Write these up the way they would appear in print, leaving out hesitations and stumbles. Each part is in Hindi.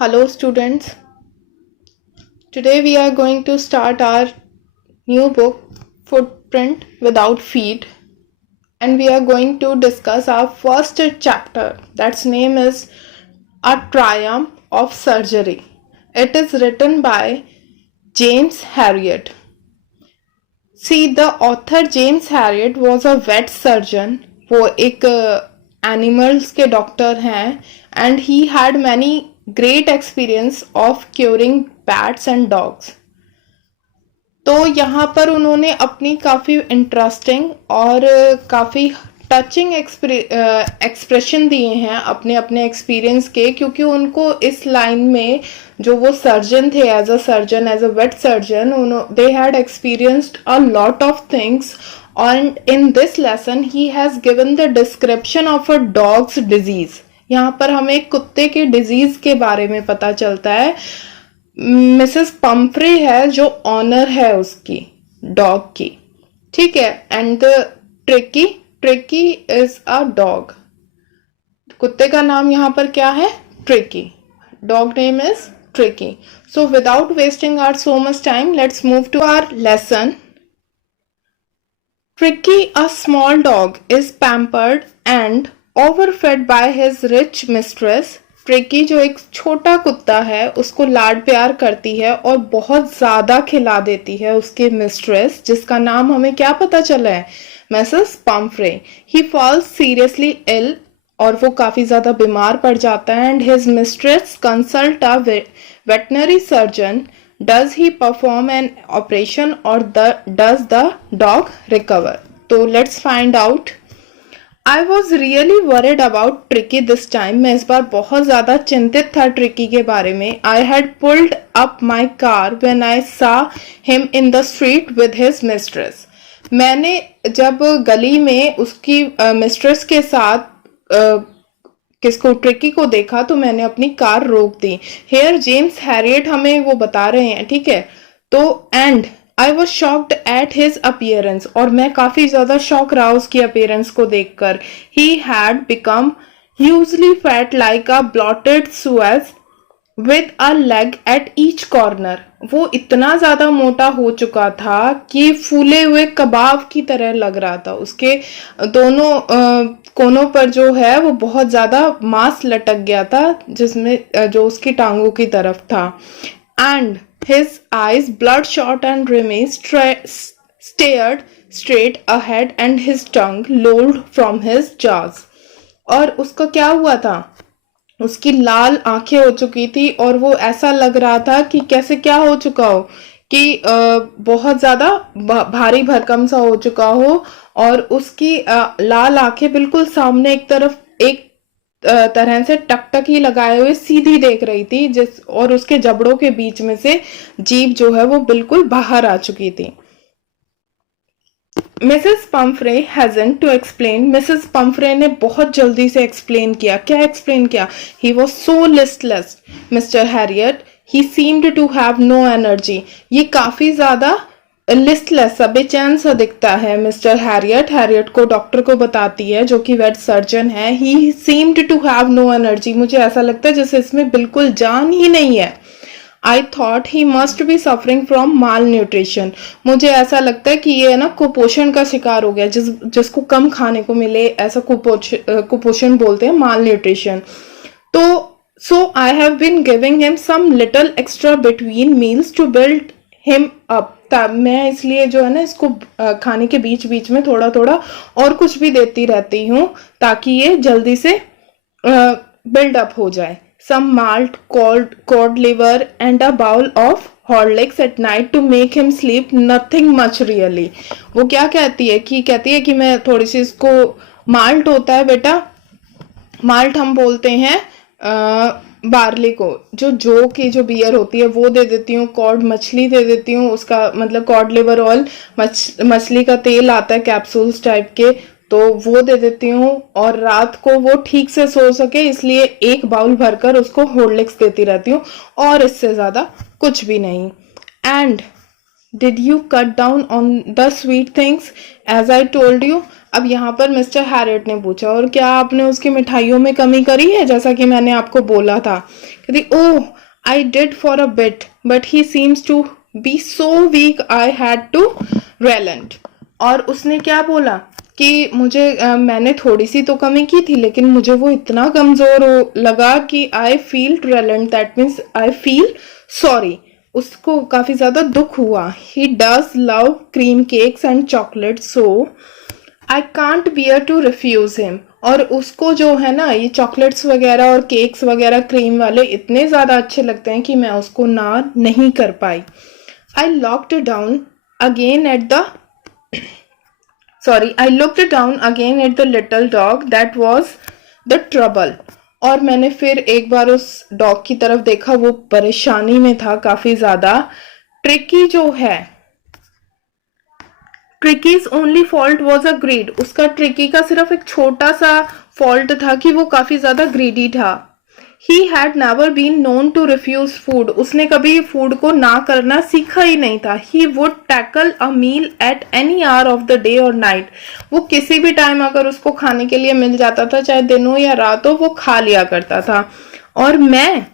Hello students, today we are going to start our new book Footprint Without Feet, and we are going to discuss our first chapter. That's name is A Triumph of Surgery. It is written by James Herriot. See, the author James Herriot was a vet surgeon. वो एक एनिमल्स के डॉक्टर हैं and he had many great experience of curing bats and dogs. तो यहाँ पर उन्होंने अपनी काफ़ी इंटरेस्टिंग और काफ़ी टचिंग एक्सप्रेशन दिए हैं अपने अपने एक्सपीरियंस के, क्योंकि उनको इस लाइन में जो वो सर्जन थे, as a vet surgeon, they had experienced a lot of things. And in this lesson he has given the description of a dog's disease. यहाँ पर हमें एक कुत्ते के डिजीज के बारे में पता चलता है. मिसेस पंफ्रे है जो ऑनर है उसकी डॉग की, ठीक है. And Tricky is a dog. कुत्ते का नाम यहाँ पर क्या है? Tricky. Dog name is Tricky. So without wasting our so much time, let's move to our lesson. Tricky, a small dog, is pampered and overfed by his rich mistress. Tricky जो एक छोटा कुत्ता है उसको लाड प्यार करती है और बहुत ज़्यादा खिला देती है उसके मिस्ट्रेस, जिसका नाम हमें क्या पता चला है? Mrs Pumphrey. He falls seriously ill, और वो काफ़ी ज़्यादा बीमार पड़ जाता है. And his mistress consult a veterinary surgeon. Does he perform an operation or does the dog recover? So let's find out. I was really worried about Tricky this time. मैं इस बार बहुत ज़्यादा चिंतित था ट्रिकी के बारे में. I had pulled up my car when I saw him in the street with his mistress. मैंने जब गली में उसकी मिस्ट्रेस के साथ किसको, ट्रिकी को देखा, तो मैंने अपनी कार रोक दी. हेयर जेम्स हैरियट हमें वो बता रहे हैं, ठीक है. तो and I was shocked at his appearance, और मैं काफी ज्यादा शॉक रहा उसकी अपीयरेंस को देखकर. He had become hugely fat like a blotted Suez with a leg at each corner. वो इतना ज्यादा मोटा हो चुका था कि फूले हुए कबाब की तरह लग रहा था. उसके दोनों कोनों पर जो है वो बहुत ज्यादा मांस लटक गया था, जिसमें जो उसकी टांगों की तरफ था. And his eyes blood shot and rheumy stared straight ahead and his tongue lolled from his jaws. और उसका क्या हुआ था? उसकी लाल आंखें हो चुकी थी और वो ऐसा लग रहा था कि कैसे क्या हो चुका हो, कि बहुत ज्यादा भारी भरकम सा हो चुका हो, और उसकी लाल आंखें बिल्कुल सामने एक तरह से टकटकी लगाए हुए सीधी देख रही थी, और उसके जबड़ों के बीच में से जीभ जो है वो बिल्कुल बाहर आ चुकी थी. Mrs Pumphrey hastened to explain. Mrs Pumphrey ने बहुत जल्दी से एक्सप्लेन किया. क्या एक्सप्लेन किया? He was so listless mister Herriot. He seemed to have no energy. ये काफी ज्यादा लिस्टलेस सा, बेचैन सा दिखता है मिस्टर हैरियट. हैरियट को डॉक्टर को बताती है जो कि वेट सर्जन है. He seemed to have no energy. मुझे ऐसा लगता है जैसे इसमें बिल्कुल जान ही नहीं है. I thought he must be suffering from mall nutrition. मुझे ऐसा लगता है कि ये ना कुपोषण का शिकार हो गया. जिसको कम खाने को मिले, ऐसा कुपोषण बोलते हैं, माल न्यूट्रिशन. तो so I have been giving him some little extra between meals to build him up. मैं इसलिए जो है ना इसको खाने के बीच बीच में थोड़ा थोड़ा और कुछ भी देती रहती हूँ ताकि ये जल्दी से बिल्ड अप हो जाए. Some malt, cod liver and a bowl of Horlicks at night to make him sleep. Nothing much really. वो क्या कहती है कि मैं थोड़ी सी इसको, माल्ट होता है बेटा, माल्ट हम बोलते हैं बार्ली को, जो की जो बियर होती है वो दे देती हूँ. कॉड मछली दे देती हूँ, उसका मतलब कॉड लिवर ऑयल, मछली का तेल आता है कैप्सूल्स टाइप के, तो वो दे देती हूँ. और रात को वो ठीक से सो सके इसलिए एक बाउल भरकर उसको हॉर्लिक्स देती रहती हूँ, और इससे ज्यादा कुछ भी नहीं. And did you cut down on the sweet things as I told you? अब यहाँ पर मिस्टर हैरियट ने पूछा, और क्या आपने उसकी मिठाइयों में कमी करी है जैसा कि मैंने आपको बोला था? कहती, oh I did for a bit but he seems to be so weak I had to relent. और उसने क्या बोला कि मुझे मैंने थोड़ी सी तो कमी की थी, लेकिन मुझे वो इतना कमजोर हो लगा कि I feel relent, that means I feel sorry. उसको काफी ज्यादा दुख हुआ। He does love cream cakes and chocolate so I can't bear to refuse him. और उसको जो है ना ये चॉकलेट्स वगैरह और केक्स वगैरह क्रीम वाले इतने ज्यादा अच्छे लगते हैं कि मैं उसको ना नहीं कर पाई। I looked down again at the I looked down again at the little dog that was the trouble। और मैंने फिर एक बार उस डॉग की तरफ देखा, वो परेशानी में था काफी ज्यादा। ट्रिकी जो है, Tricky's only fault was a greed. उसका ट्रिकी का सिर्फ एक छोटा सा फॉल्ट था कि वो काफी ज्यादा ग्रीडी था। He had never been known to refuse food. उसने कभी फूड को ना करना सीखा ही नहीं था। He would tackle a meal at any hour of the day और नाइट। वो किसी भी टाइम अगर उसको खाने के लिए मिल जाता था, चाहे दिन हो या रात हो, वो खा लिया करता था। और मैं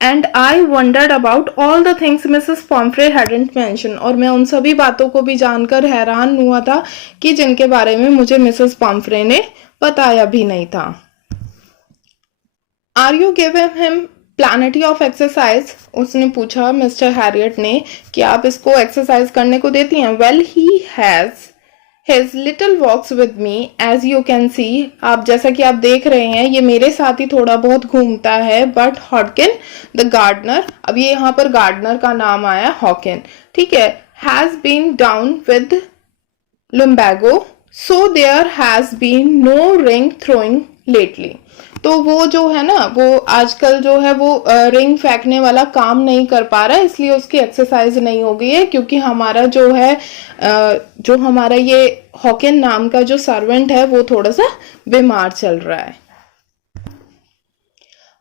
and I wandered about all the things Mrs पॉम्फ्रे hadn't mention. और मैं उन सभी बातों को भी जानकर हैरान हुआ था कि जिनके बारे में मुझे मिसेस पॉम्फ्रे ने बताया भी नहीं था। Are you giving him plenty of exercise? उसने पूछा मिस्टर हैरियट ने कि आप इसको एक्सरसाइज करने को देती हैं? Well he has his little walks with me as you can see. आप जैसा कि आप देख रहे हैं ये मेरे साथ ही थोड़ा बहुत घूमता है। बट हॉकिन द गार्डनर, अब ये यहाँ पर गार्डनर का नाम आया हॉकिन, ठीक है, has been down with lumbago so there has been no ring throwing lately। तो वो जो है ना, वो आजकल जो है वो रिंग फेंकने वाला काम नहीं कर पा रहा है, इसलिए उसकी एक्सरसाइज नहीं हो गई है, क्योंकि हमारा जो है जो हमारा ये हॉकिन नाम का जो सर्वेंट है वो थोड़ा सा बीमार चल रहा है।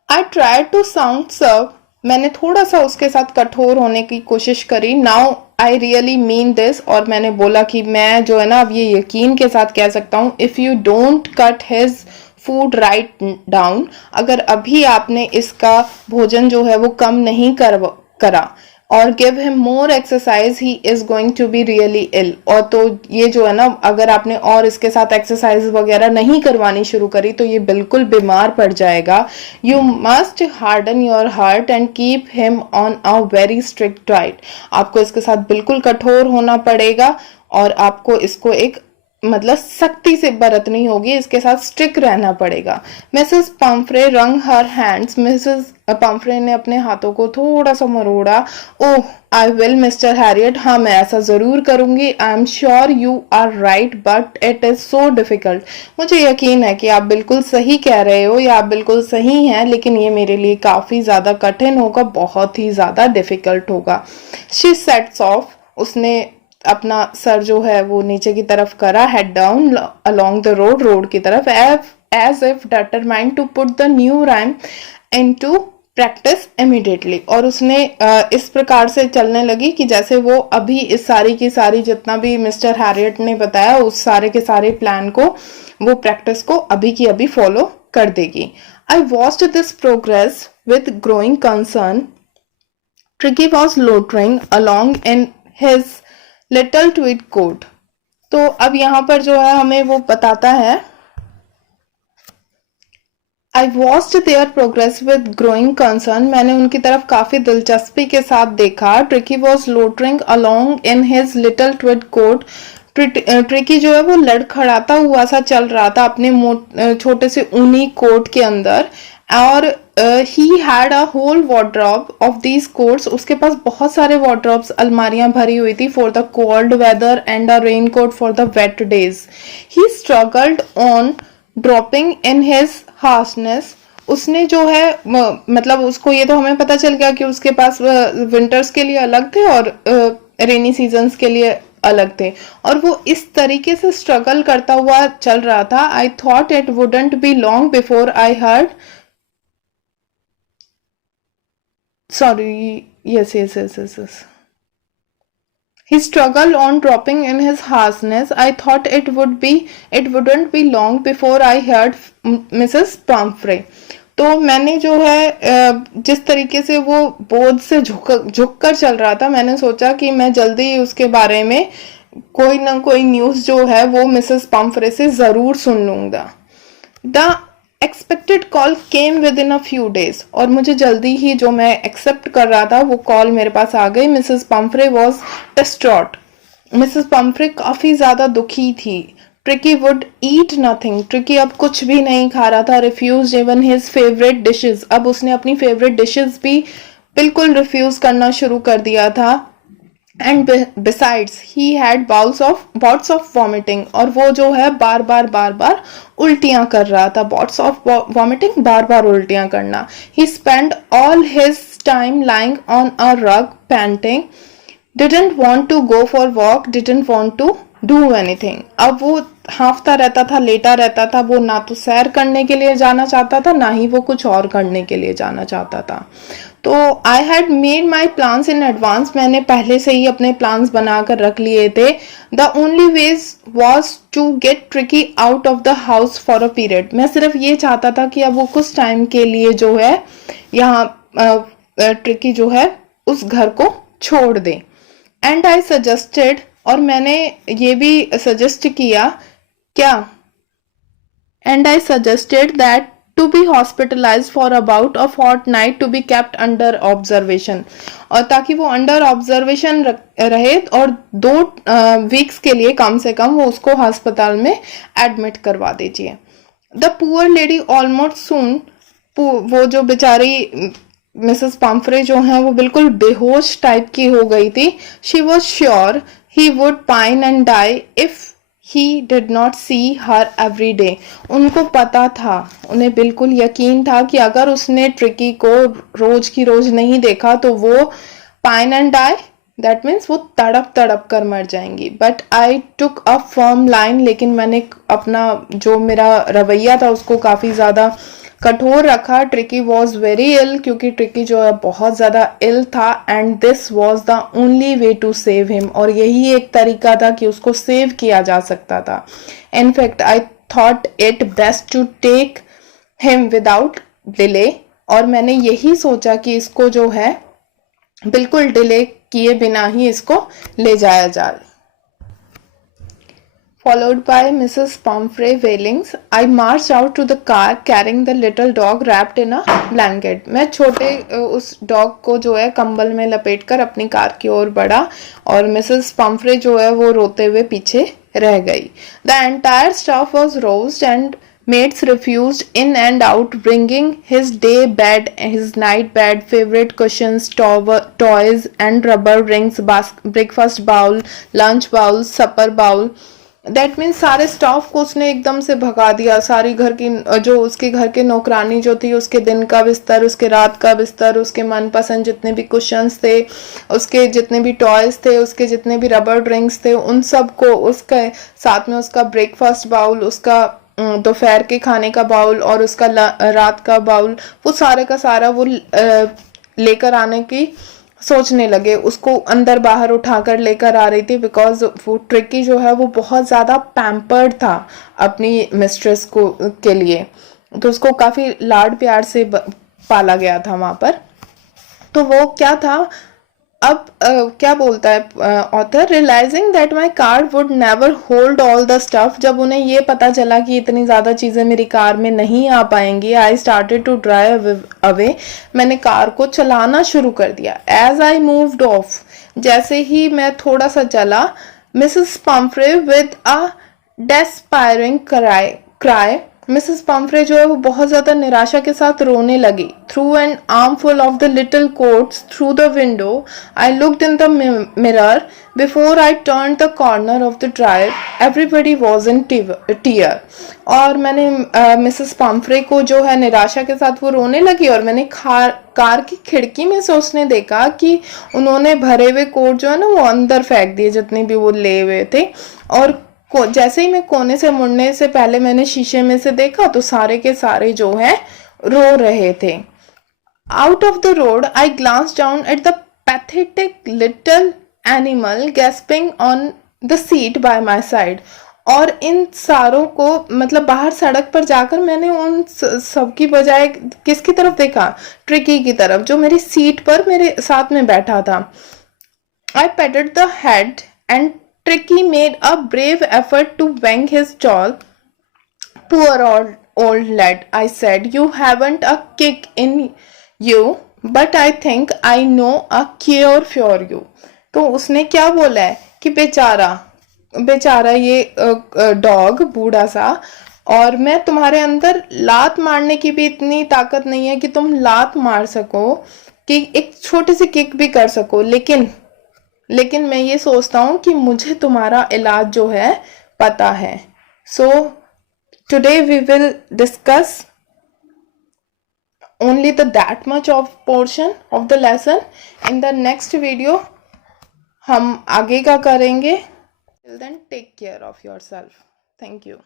आई ट्राई टू साउंड सर्व। मैंने थोड़ा सा उसके साथ कठोर होने की कोशिश करी। Now I really mean this. और मैंने बोला कि मैं जो है ना अब ये यकीन के साथ कह सकता हूँ, if you don't cut his food write down, अगर अभी आपने इसका भोजन जो है वो कम नहीं करा और give him more exercise, he is going to be really ill. और तो ये जो है ना, अगर आपने और इसके साथ एक्सरसाइज वगैरह नहीं करवानी शुरू करी तो ये बिल्कुल बीमार पड़ जाएगा। You must harden your heart and keep him on a very strict diet. आपको इसके साथ बिल्कुल कठोर होना पड़ेगा और आपको इसको एक मतलब सख्ती से बरतनी होगी, इसके साथ स्ट्रिक्ट रहना पड़ेगा। मिसेस पम्फ्रे रंग हर हैंड्स। मिसेस पम्फ्रे ने अपने हाथों को थोड़ा सा मरोड़ा। Oh I will mister Herriot, हाँ मैं ऐसा जरूर करूंगी। I am sure you are right but it is so difficult. मुझे यकीन है कि आप बिल्कुल सही कह रहे हो या आप बिल्कुल सही हैं, लेकिन ये मेरे लिए काफी ज्यादा कठिन होगा, बहुत ही ज्यादा डिफिकल्ट होगा। She sets of. उसने अपना सर जो है वो नीचे की तरफ करा, head down along the road, road की तरफ, as if determined to put the new rhyme into practice immediately. और उसने इस प्रकार से चलने लगी कि जैसे वो अभी इस सारी की सारी जितना भी मिस्टर हैरियट ने बताया उस सारे के सारे प्लान को, वो प्रैक्टिस को अभी की अभी फॉलो कर देगी। I watched this progress with growing concern. Tricki was loitering along in his little tweed coat. तो अब यहाँ पर जो है हमें वो बताता है, I watched their progress with growing concern. मैंने उनकी तरफ काफी दिलचस्पी के साथ देखा। Tricki was loitering along in his little tweed coat. Tricki जो है वो लड़खड़ाता हुआ सा चल रहा था अपने छोटे से ऊनी कोट के अंदर। और he had a whole wardrobe of these coats. उसके पास बहुत सारे वार्डरोब्स, अलमारियां भरी हुई थी, for the cold weather and a rain coat for the wet days. He struggled on dropping in his harshness. उसने जो है मतलब उसको ये तो हमें पता चल गया कि उसके पास विंटर्स के लिए अलग थे और रेनी सीजन्स के लिए अलग थे, और वो इस तरीके से स्ट्रगल करता हुआ चल रहा था। आई thought it wouldn't be long before I heard, sorry, yes yes yes yes yes, He struggled on dropping in his harshness. I thought it wouldn't be long before I heard Mrs. Pumphrey. तो मैंने जो है जिस तरीके से वो बोझ से झुक कर चल रहा था, मैंने सोचा कि मैं जल्दी उसके बारे में कोई ना कोई न्यूज़ जो है वो मिसेस पम्फ्रे से ज़रूर सुन लूँगा. The expected call came with in a few days, और मुझे जल्दी ही जो मैं एक्सेप्ट कर रहा था वो कॉल मेरे पास आ गई. Mrs Pumphrey was distraught. Mrs Pumphrey काफ़ी ज़्यादा दुखी थी. Tricky would eat nothing. Tricky अब कुछ भी नहीं खा रहा था. Refuse even his favourite dishes. अब उसने अपनी फेवरेट डिशेज भी बिल्कुल रिफ्यूज करना शुरू कर दिया था. And besides he had bots of vomiting, और वो जो है बार बार उल्टियां कर रहा था. बॉट्स ऑफ वॉमिटिंग, बार बार उल्टियां करना. He spend all his time lying on a rug panting. Didn't want to go for walk, didn't want to do anything. अब वो हांफता रहता था, लेटा रहता था. वो ना तो सैर करने के लिए जाना चाहता था, ना ही वो कुछ और करने के लिए जाना चाहता था. तो I had made my plans in advance. मैंने पहले से ही अपने प्लान्स बनाकर रख लिए थे. The only ways was to get Tricky out of the house for a period. मैं सिर्फ ये चाहता था कि अब वो कुछ टाइम के लिए जो है यहाँ ट्रिकी जो है उस घर को छोड़ दे. एंड आई सजेस्टेड, और मैंने ये भी सजेस्ट किया क्या, and I suggested that to be hospitalized for about a fortnight to be kept under observation, और ताकि वो अंडर ऑब्जर्वेशन रहे और 2 वीक्स के लिए कम से कम वो उसको अस्पताल में एडमिट करवा दीजिए. द पुअर लेडी ऑलमोस्ट सून, वो जो बेचारी मिसेस पम्फ्रे जो हैं वो बिल्कुल बेहोश टाइप की हो गई थी. She was sure he would pine and die if He did not see her every day. उनको पता था, उन्हें बिल्कुल यकीन था कि अगर उसने ट्रिकी को रोज की रोज नहीं देखा तो वो pine and die, that means वो तड़प तड़प कर मर जाएंगी. But I took a firm line, लेकिन मैंने अपना जो मेरा रवैया था उसको काफ़ी ज़्यादा कठोर रखा. ट्रिकी वॉज वेरी इल, क्योंकि ट्रिकी जो है बहुत ज़्यादा इल था. And this was the only way to save him, और यही एक तरीका था कि उसको सेव किया जा सकता था. In fact I thought it best to take him without delay, और मैंने यही सोचा कि इसको जो है बिल्कुल डिले किए बिना ही इसको ले जाया जाए. Followed by Mrs. Pumphrey wailings, I marched out to the car carrying the little dog wrapped in a blanket. मैं छोटे उस डॉग को जो है कंबल में लपेटकर अपनी कार की ओर बढ़ा, और मिसेस पम्फ्रे जो है वो रोते हुए पीछे रह गई. The entire staff was roused and maids refused in and out, bringing his day bed, his night bed, favorite cushions, toys and rubber rings, breakfast bowl, lunch bowl, supper bowl. That means सारे स्टाफ को उसने एकदम से भगा दिया. सारी घर की जो उसके घर के नौकरानी जो थी, उसके दिन का बिस्तर, उसके रात का बिस्तर, उसके मनपसंद जितने भी कुशन्स थे, उसके जितने भी टॉयज थे, उसके जितने भी रबर ड्रिंक्स थे, उन सब को, उसके साथ में उसका ब्रेकफास्ट बाउल, उसका दोपहर के खाने का बाउल और उसका रात का बाउल, वो सारे का सारा वो लेकर आने की सोचने लगे. उसको अंदर बाहर उठाकर लेकर आ रही थी, बिकॉज वो ट्रिकी जो है वो बहुत ज़्यादा पैम्पर्ड था अपनी मिस्ट्रेस को के लिए. तो उसको काफ़ी लाड प्यार से पाला गया था वहाँ पर. तो वो क्या था, अब क्या बोलता है author, realising that my car would never hold all the stuff. जब उन्हें ये पता चला कि इतनी ज़्यादा चीज़ें मेरी कार में नहीं आ पाएंगी, I started to drive away. मैंने कार को चलाना शुरू कर दिया. एज आई मूव्ड ऑफ, जैसे ही मैं थोड़ा सा चला, Mrs Pumphrey with a despairing cry, Mrs Pumphrey जो है वो बहुत ज़्यादा निराशा के साथ रोने लगी. Through an armful of the little coats through the window, I looked in the mirror before I turn the corner of the drive. Everybody was in tear. और मैंने मिसेस पम्फ्रे को जो है निराशा के साथ वो रोने लगी, और मैंने कार की खिड़की में से उसने देखा कि उन्होंने भरे हुए कोट जो है ना वो अंदर फेंक दिए, जितने भी वो ले हुए थे. और जैसे ही मैं कोने से मुड़ने से पहले मैंने शीशे में से देखा तो सारे के सारे जो है रो रहे थे. Out of the road I glance down at the pathetic little animal gasping on the seat by my side. और इन सारों को मतलब बाहर सड़क पर जाकर मैंने उन सब की बजाय किसकी तरफ देखा, ट्रिकी की तरफ जो मेरी सीट पर मेरे साथ में बैठा था। I patted the head and Tricky made a brave effort to wag his jaw. Poor old lad, I said, you haven't a kick in you, but I think I know a cure for you. तो उसने क्या बोला है कि बेचारा बेचारा ये डॉग बूढ़ा सा, और मैं तुम्हारे अंदर लात मारने की भी इतनी ताकत नहीं है कि तुम लात मार सको, कि एक छोटी सी किक भी कर सको, लेकिन मैं ये सोचता हूँ कि मुझे तुम्हारा इलाज जो है पता है। So today we will discuss only the that much of portion of the lesson. In the next video हम आगे का करेंगे. Till then, take care of yourself. Thank you.